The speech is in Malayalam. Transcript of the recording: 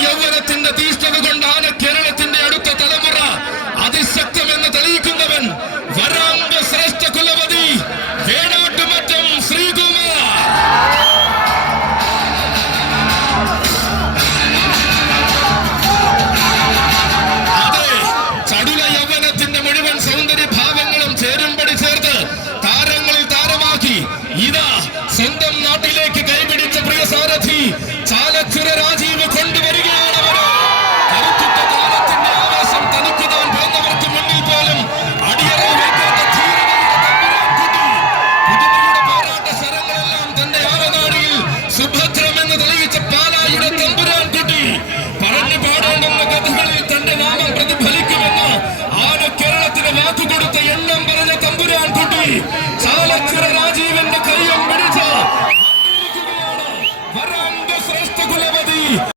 യൗവനത്തിന്റെ തീഷ്ണത കൊണ്ടാണ് കേരളത്തിന്റെ അടുത്ത തലമുറ അതിശക്തമെന്ന് തെളിയിക്കുന്നവൻ ശ്രേഷ്ഠ കുലപതി വേണാട്ടുമറ്റം ശ്രീകുമാർ. മുഴുവൻ ചേർത്ത് താരമാക്കി. ഇതാ സ്വന്തം നാട്ടിലേക്ക് കൈപിടിച്ച പ്രിയ സാരഥി ചാലച്ചുര രാജീവ് aí.